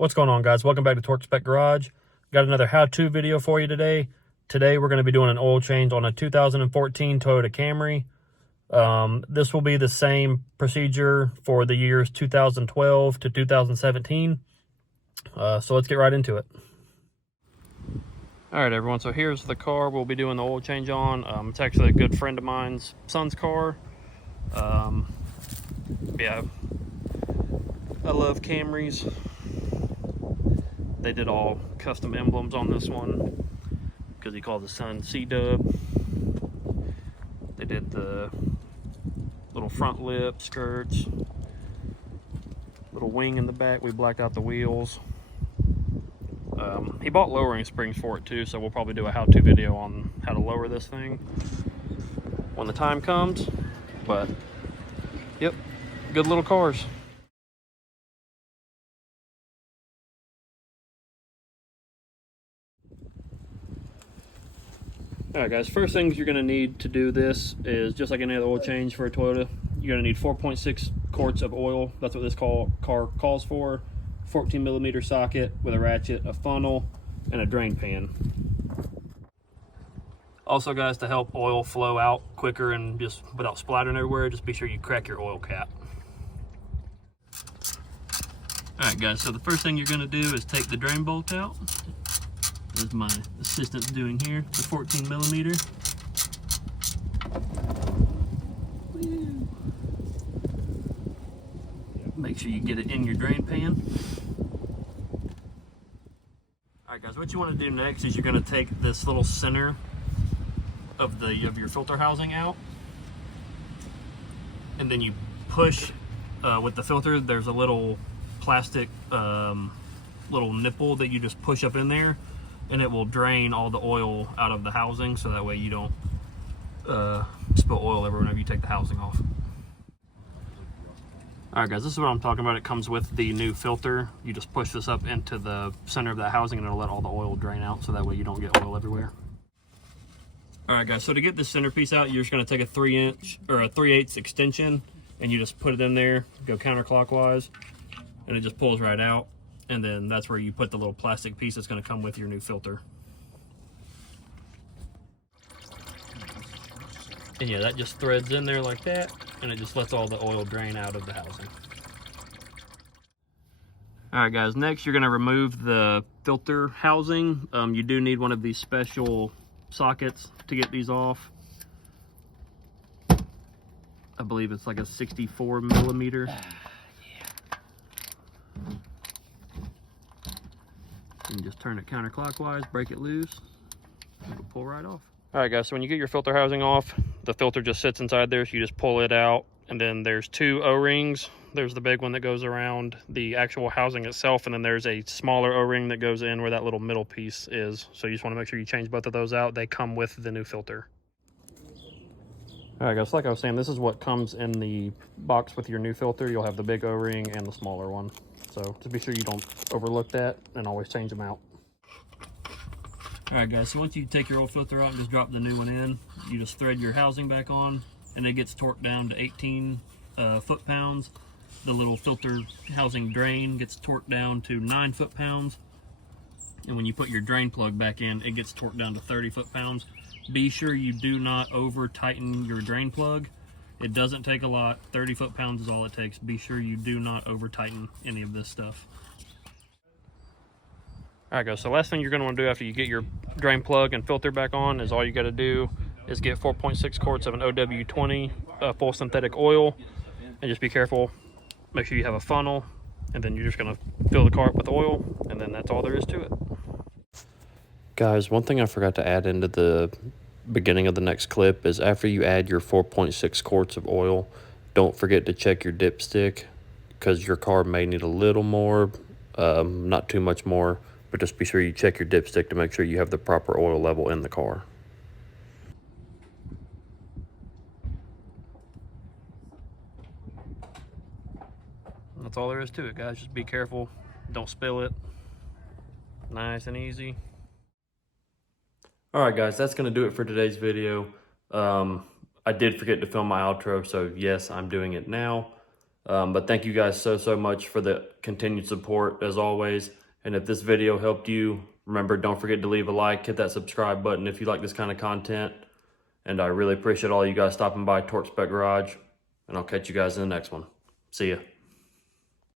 What's going on, guys? Welcome back to Torque Spec Garage. Got another how-to video for you today. Today we're going to be doing an oil change on a 2014 Toyota Camry. This will be the same procedure for the years 2012 to 2017. So let's get right into it. All right, everyone. So here's the car we'll be doing the oil change on. It's actually a good friend of mine's son's car. Yeah, I love Camrys. They did all custom emblems on this one because he called his son C-Dub. They did the little front lip, skirts, little wing in the back. We blacked out the wheels. He bought lowering springs for it too, so we'll probably do a how-to video on how to lower this thing when the time comes. But, yep, good little cars. All right, guys, first things you're gonna need to do this is, just like any other oil change for a Toyota, you're gonna need 4.6 quarts of oil. That's what this car calls for. 14mm socket with a ratchet, a funnel, and a drain pan. Also, guys, to help oil flow out quicker and just without splattering everywhere, just be sure you crack your oil cap. All right, guys, so the first thing you're gonna do is take the drain bolt out. As my assistant's doing here, the 14mm. Make sure you get it in your drain pan. All right, guys, what you want to do next is you're going to take this little center of your filter housing out, and then you push with the filter. There's a little plastic little nipple that you just push up in there, and it will drain all the oil out of the housing, so that way you don't spill oil everywhere whenever you take the housing off. All right, guys, this is what I'm talking about. It comes with the new filter. You just push this up into the center of that housing, and it'll let all the oil drain out, so that way you don't get oil everywhere. All right, guys, so to get this centerpiece out, you're just gonna take a 3-inch or a 3/8 extension, and you just put it in there, go counterclockwise, and it just pulls right out. And then that's where you put the little plastic piece that's going to come with your new filter. And yeah, that just threads in there like that, and it just lets all the oil drain out of the housing. All right, guys, next you're going to remove the filter housing. You do need one of these special sockets to get these off. I believe it's like a 64mm. And just turn it counterclockwise, break it loose, and it'll pull right off. All right, guys, so when you get your filter housing off, the filter just sits inside there, so you just pull it out, and then there's 2 O-rings. There's the big one that goes around the actual housing itself, and then there's a smaller O-ring that goes in where that little middle piece is. So you just want to make sure you change both of those out. They come with the new filter. All right, guys, like I was saying, this is what comes in the box with your new filter. You'll have the big O-ring and the smaller one. So just be sure you don't overlook that, and always change them out. All right, guys, so once you take your old filter out and just drop the new one in, you just thread your housing back on, and it gets torqued down to 18 foot-pounds. The little filter housing drain gets torqued down to 9 foot-pounds. And when you put your drain plug back in, it gets torqued down to 30 foot-pounds. Be sure you do not over-tighten your drain plug. It doesn't take a lot. 30 foot-pounds is all it takes. Be sure you do not over-tighten any of this stuff. All right, guys, so last thing you're going to want to do after you get your drain plug and filter back on is all you got to do is get 4.6 quarts of an OW20 full synthetic oil, and just be careful. Make sure you have a funnel, and then you're just going to fill the car up with oil, and then that's all there is to it. Guys, one thing I forgot to add into the beginning of the next clip is after you add your 4.6 quarts of oil, don't forget to check your dipstick, because your car may need a little more, not too much more, but just be sure you check your dipstick to make sure you have the proper oil level in the car. That's all there is to it, guys. Just be careful, don't spill it. Nice and easy. All right, guys, that's going to do it for today's video. I did forget to film my outro, so yes, I'm doing it now. But thank you guys so much for the continued support as always. And if this video helped you, remember, don't forget to leave a like, hit that subscribe button if you like this kind of content. And I really appreciate all you guys stopping by Torque Spec Garage. And I'll catch you guys in the next one. See ya.